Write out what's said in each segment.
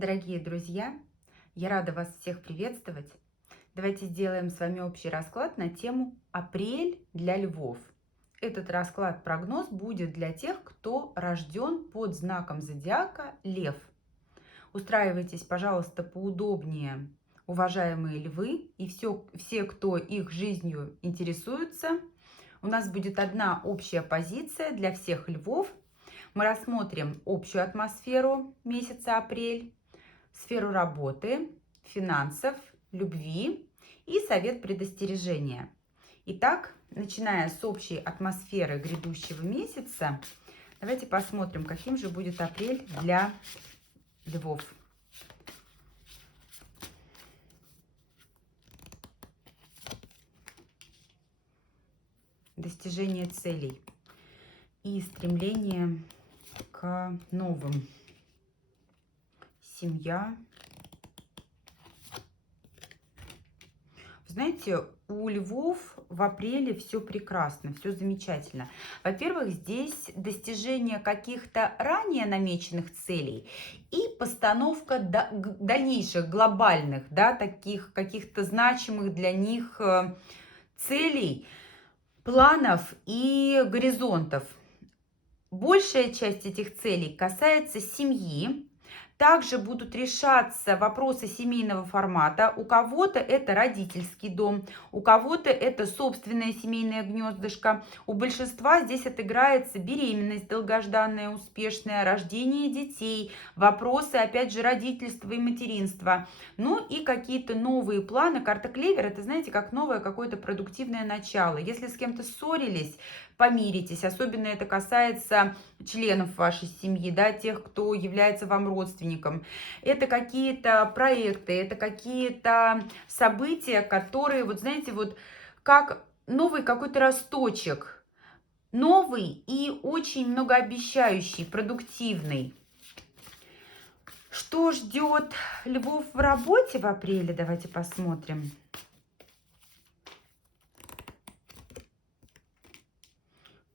Дорогие друзья, я рада вас всех приветствовать. Давайте сделаем с вами общий расклад на тему «Апрель для львов». Этот расклад-прогноз будет для тех, кто рожден под знаком зодиака Лев. Устраивайтесь, пожалуйста, поудобнее, уважаемые львы, и все, кто их жизнью интересуется. У нас будет одна общая позиция для всех львов. Мы рассмотрим общую атмосферу месяца апрель, сферу работы, финансов, любви и совет предостережения. Итак, начиная с общей атмосферы грядущего месяца, давайте посмотрим, каким же будет апрель для львов. Достижение целей и стремление к новым. Семья. Знаете, у львов в апреле все прекрасно, все замечательно. Во-первых, здесь достижение каких-то ранее намеченных целей и постановка дальнейших глобальных, да, таких каких-то значимых для них целей, планов и горизонтов. Большая часть этих целей касается семьи. Также будут решаться вопросы семейного формата. У кого-то это родительский дом, у кого-то это собственное семейное гнездышко. У большинства здесь отыграется беременность долгожданная, успешная, рождение детей, вопросы, опять же, родительства и материнства. Ну и какие-то новые планы. Карта Клевер — это, знаете, как новое какое-то продуктивное начало. Если с кем-то ссорились, помиритесь. Особенно это касается членов вашей семьи, да, тех, кто является вам родственником. Это какие-то проекты, это какие-то события, которые, вот знаете, вот как новый какой-то росточек. Новый и очень многообещающий, продуктивный. Что ждет львов в работе в апреле? Давайте посмотрим.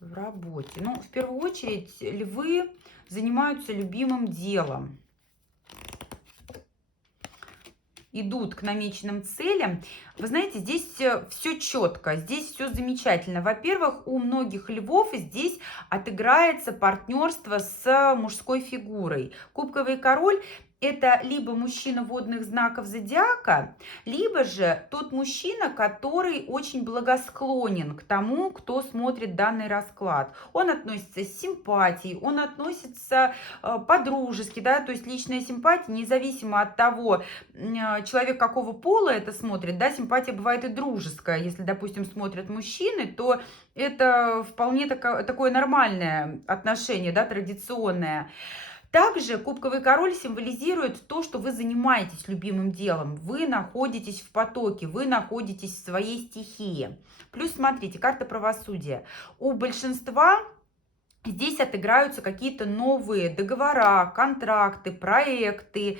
В работе. Ну, в первую очередь, львы занимаются любимым делом. Идут к намеченным целям. Вы знаете, здесь все четко, здесь все замечательно. Во-первых, у многих львов здесь отыграется партнерство с мужской фигурой. Кубковый король — это либо мужчина водных знаков зодиака, либо же тот мужчина, который очень благосклонен к тому, кто смотрит данный расклад. Он относится с симпатией, он относится по-дружески, да, то есть личная симпатия, независимо от того, человек какого пола это смотрит, да, симпатия бывает и дружеская. Если, допустим, смотрят мужчины, то это вполне такое нормальное отношение, да, традиционное. Также кубковый король символизирует то, что вы занимаетесь любимым делом, вы находитесь в потоке, вы находитесь в своей стихии. Плюс, смотрите, карта правосудия. У большинства здесь отыграются какие-то новые договора, контракты, проекты.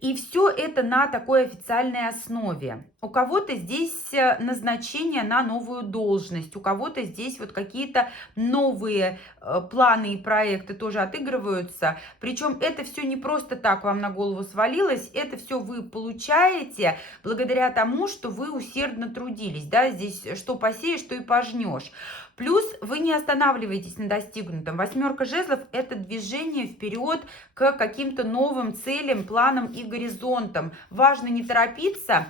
И все это на такой официальной основе. У кого-то здесь назначение на новую должность, у кого-то здесь вот какие-то новые планы и проекты тоже отыгрываются. Причем это все не просто так вам на голову свалилось, это все вы получаете благодаря тому, что вы усердно трудились. Да? Здесь что посеешь, что и пожнешь. Плюс вы не останавливаетесь на достигнутом. Восьмерка жезлов — это движение вперед к каким-то новым целям, планам и горизонтам. Важно не торопиться,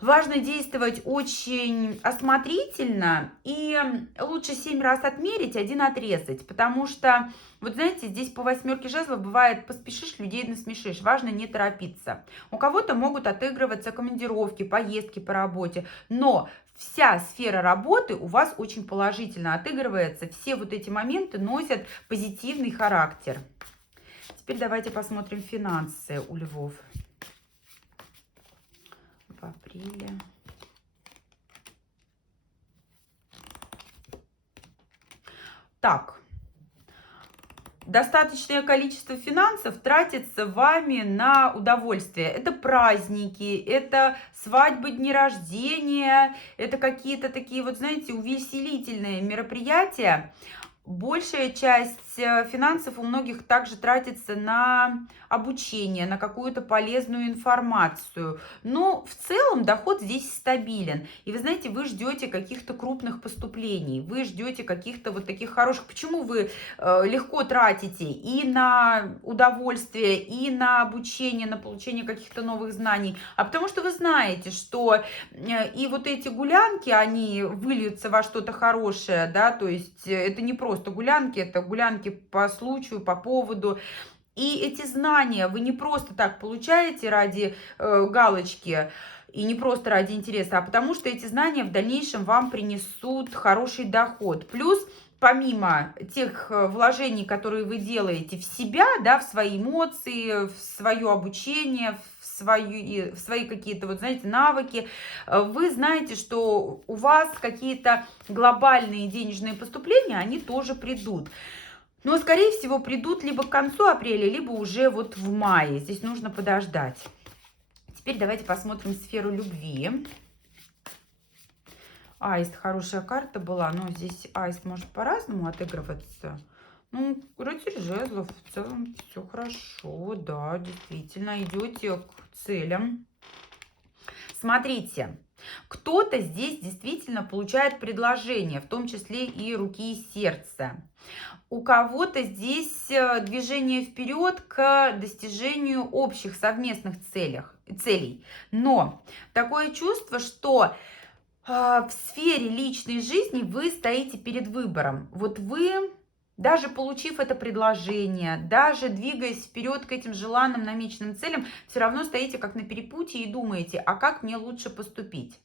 важно действовать очень осмотрительно и лучше 7 раз отмерить, 1 отрезать, потому что, вот знаете, здесь по восьмерке жезлов бывает: поспешишь, людей насмешишь. Важно не торопиться. У кого-то могут отыгрываться командировки, поездки по работе, но вся сфера работы у вас очень положительно отыгрывается. Все вот эти моменты носят позитивный характер. Теперь давайте посмотрим финансы у львов в апреле. Так, достаточное количество финансов тратится вами на удовольствие. Это праздники, это свадьбы, дни рождения, это какие-то такие, вот знаете, увеселительные мероприятия. Большая часть финансов у многих также тратится на обучение, на какую-то полезную информацию. Но в целом доход здесь стабилен. И вы знаете, вы ждете каких-то крупных поступлений, вы ждете каких-то вот таких хороших. Почему вы легко тратите и на удовольствие, и на обучение, на получение каких-то новых знаний? А потому что вы знаете, что и вот эти гулянки, они выльются во что-то хорошее, да, то есть это не просто гулянки, это гулянки по случаю, по поводу. И эти знания вы не просто так получаете ради галочки, и не просто ради интереса, а потому что эти знания в дальнейшем вам принесут хороший доход. Плюс помимо тех вложений, которые вы делаете в себя, да, в свои эмоции, в свое обучение, в свои какие-то, вот знаете, навыки, вы знаете, что у вас какие-то глобальные денежные поступления, они тоже придут. Но, скорее всего, придут либо к концу апреля, либо уже вот в мае. Здесь нужно подождать. Теперь давайте посмотрим сферу любви. Аист хорошая карта была, но здесь аист может по-разному отыгрываться. Ну, рыцарь жезлов, в целом все хорошо, да, действительно, идете к целям. Смотрите, кто-то здесь действительно получает предложение, в том числе и руки и сердца. У кого-то здесь движение вперед к достижению общих совместных целей. Но такое чувство, что в сфере личной жизни вы стоите перед выбором. Вот вы, даже получив это предложение, даже двигаясь вперед к этим желанным намеченным целям, все равно стоите как на перепутье и думаете, а как мне лучше поступить?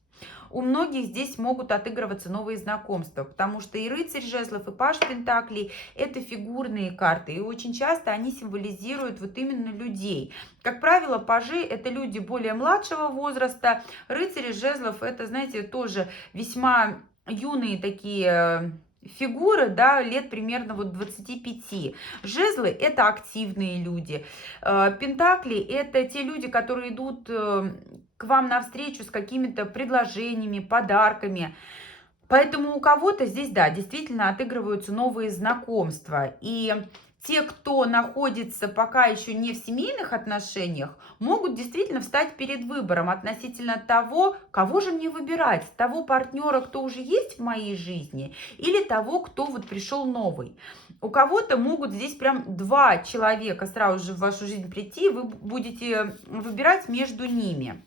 У многих здесь могут отыгрываться новые знакомства, потому что и рыцарь жезлов, и паж пентаклей – это фигурные карты, и очень часто они символизируют вот именно людей. Как правило, пажи – это люди более младшего возраста, рыцари жезлов – это, знаете, тоже весьма юные такие фигуры, да, лет примерно вот 25. Жезлы – это активные люди. Пентакли – это те люди, которые идут к вам навстречу с какими-то предложениями, подарками. Поэтому у кого-то здесь, да, действительно отыгрываются новые знакомства. И те, кто находится пока еще не в семейных отношениях, могут действительно встать перед выбором относительно того, кого же мне выбирать. Того партнера, кто уже есть в моей жизни, или того, кто вот пришел новый. У кого-то могут здесь прям два человека сразу же в вашу жизнь прийти, и вы будете выбирать между ними.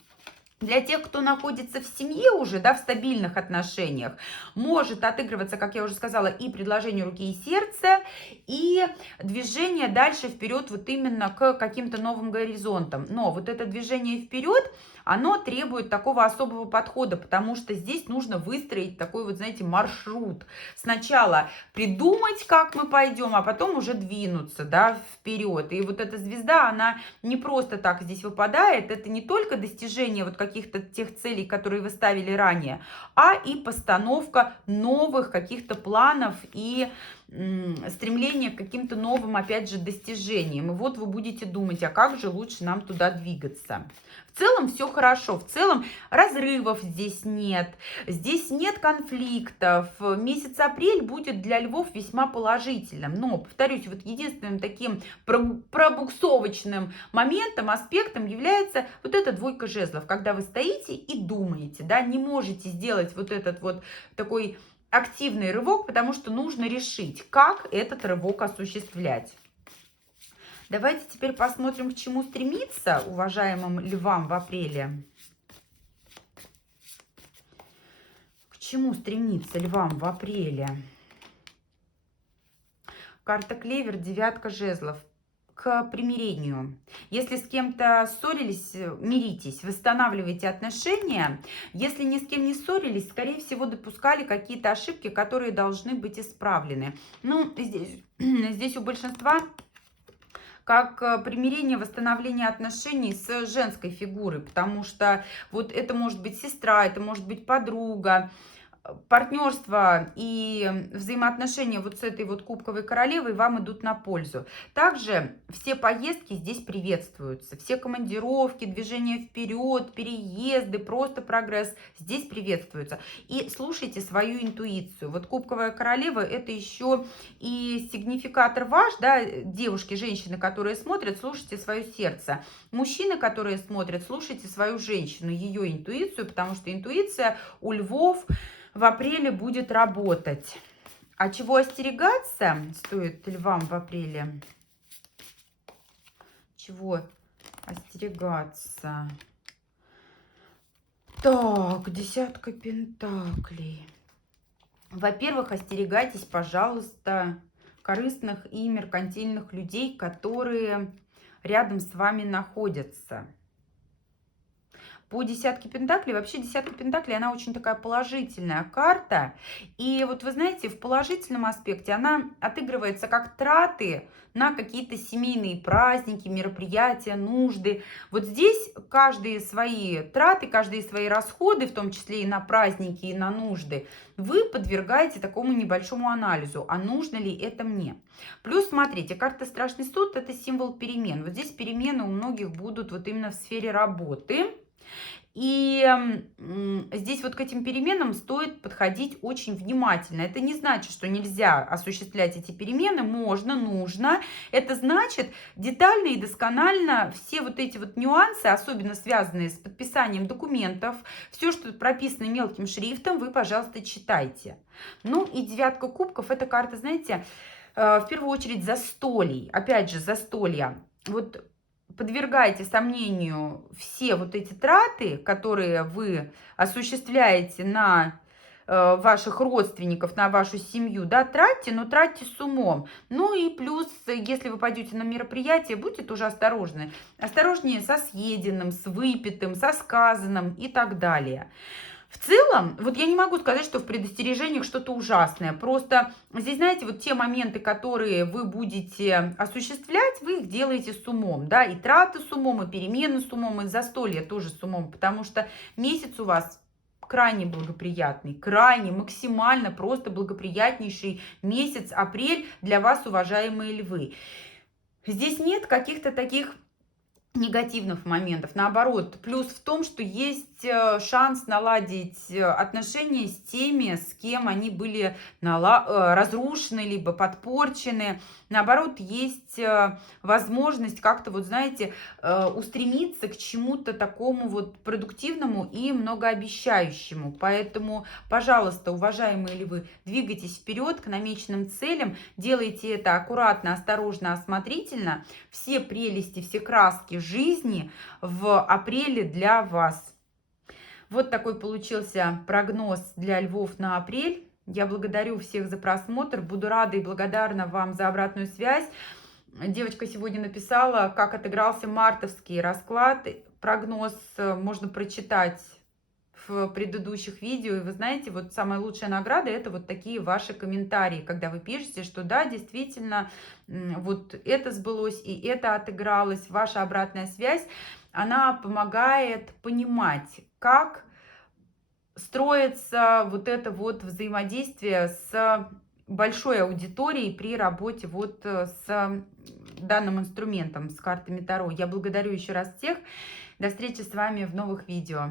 Для тех, кто находится в семье уже, да, в стабильных отношениях, может отыгрываться, как я уже сказала, и предложение руки и сердца, и движение дальше вперед вот именно к каким-то новым горизонтам. Но вот это движение вперед, оно требует такого особого подхода, потому что здесь нужно выстроить такой вот, знаете, маршрут. Сначала придумать, как мы пойдем, а потом уже двинуться, да, вперед. И вот эта звезда, она не просто так здесь выпадает, это не только достижение вот каких-то тех целей, которые вы ставили ранее, а и постановка новых каких-то планов и стремление к каким-то новым, опять же, достижениям. И вот вы будете думать, а как же лучше нам туда двигаться. В целом все хорошо, в целом разрывов здесь нет конфликтов. Месяц апрель будет для львов весьма положительным. Но, повторюсь, вот единственным таким пробуксовочным моментом, аспектом является вот эта двойка жезлов, когда вы стоите и думаете, да, не можете сделать вот этот вот такой активный рывок, потому что нужно решить, как этот рывок осуществлять. Давайте теперь посмотрим, к чему стремиться уважаемым львам в апреле. К чему стремиться львам в апреле? Карта клевер, девятка жезлов. К примирению. Если с кем-то ссорились, миритесь, восстанавливайте отношения. Если ни с кем не ссорились, скорее всего, допускали какие-то ошибки, которые должны быть исправлены. Ну, здесь у большинства как примирение, восстановление отношений с женской фигурой, потому что вот это может быть сестра, это может быть подруга. партнерство и взаимоотношения вот с этой вот кубковой королевой вам идут на пользу. Также все поездки здесь приветствуются, все командировки, движения вперед, переезды, просто прогресс здесь приветствуются. И слушайте свою интуицию. Вот кубковая королева — это еще и сигнификатор ваш, да, девушки, женщины, которые смотрят, слушайте свое сердце. Мужчины, которые смотрят, слушайте свою женщину, ее интуицию, потому что интуиция у львов в апреле будет работать. А чего остерегаться стоит львам в апреле? Чего остерегаться? Так, десятка пентаклей. Во-первых, остерегайтесь, пожалуйста, корыстных и меркантильных людей, которые рядом с вами находятся. По десятке пентаклей, вообще десятка пентаклей, она очень такая положительная карта. И вот вы знаете, в положительном аспекте она отыгрывается как траты на какие-то семейные праздники, мероприятия, нужды. Вот здесь каждые свои траты, каждые свои расходы, в том числе и на праздники, и на нужды, вы подвергаете такому небольшому анализу, а нужно ли это мне. Плюс, смотрите, карта Страшный суд — это символ перемен. Вот здесь перемены у многих будут вот именно в сфере работы. И здесь вот к этим переменам стоит подходить очень внимательно. Это не значит, что нельзя осуществлять эти перемены. Можно, нужно. Это значит детально и досконально все вот эти вот нюансы, особенно связанные с подписанием документов, все, что прописано мелким шрифтом, вы, пожалуйста, читайте. Ну и девятка кубков — это карта, знаете, в первую очередь застолий. Опять же, застолья. Вот подвергайте сомнению все вот эти траты, которые вы осуществляете на ваших родственников, на вашу семью, да, тратьте, но тратьте с умом. Ну и плюс, если вы пойдете на мероприятие, будьте тоже осторожны. Осторожнее со съеденным, с выпитым, со сказанным и так далее. В целом, вот я не могу сказать, что в предостережениях что-то ужасное. Просто здесь, знаете, вот те моменты, которые вы будете осуществлять, вы их делаете с умом, да, и траты с умом, и перемены с умом, и застолья тоже с умом, потому что месяц у вас крайне благоприятный, крайне, максимально просто благоприятнейший месяц, апрель для вас, уважаемые львы. Здесь нет каких-то таких негативных моментов. Наоборот, плюс в том, что есть шанс наладить отношения с теми, с кем они были разрушены, либо подпорчены. Наоборот, есть возможность как-то, вот знаете, устремиться к чему-то такому вот продуктивному и многообещающему. Поэтому, пожалуйста, уважаемые львы, двигайтесь вперед к намеченным целям, делайте это аккуратно, осторожно, осмотрительно. Все прелести, все краски жизни в апреле для вас. Вот такой получился прогноз для львов на апрель. Я благодарю всех за просмотр. Буду рада и благодарна вам за обратную связь. Девочка сегодня написала, как отыгрался мартовский расклад. Прогноз можно прочитать в предыдущих видео. И вы знаете, вот самая лучшая награда — это вот такие ваши комментарии, когда вы пишете, что да, действительно, вот это сбылось и это отыгралось. Ваша обратная связь, она помогает понимать, как строится вот это вот взаимодействие с большой аудиторией при работе вот с данным инструментом, с картами Таро. Я благодарю еще раз всех. До встречи с вами в новых видео.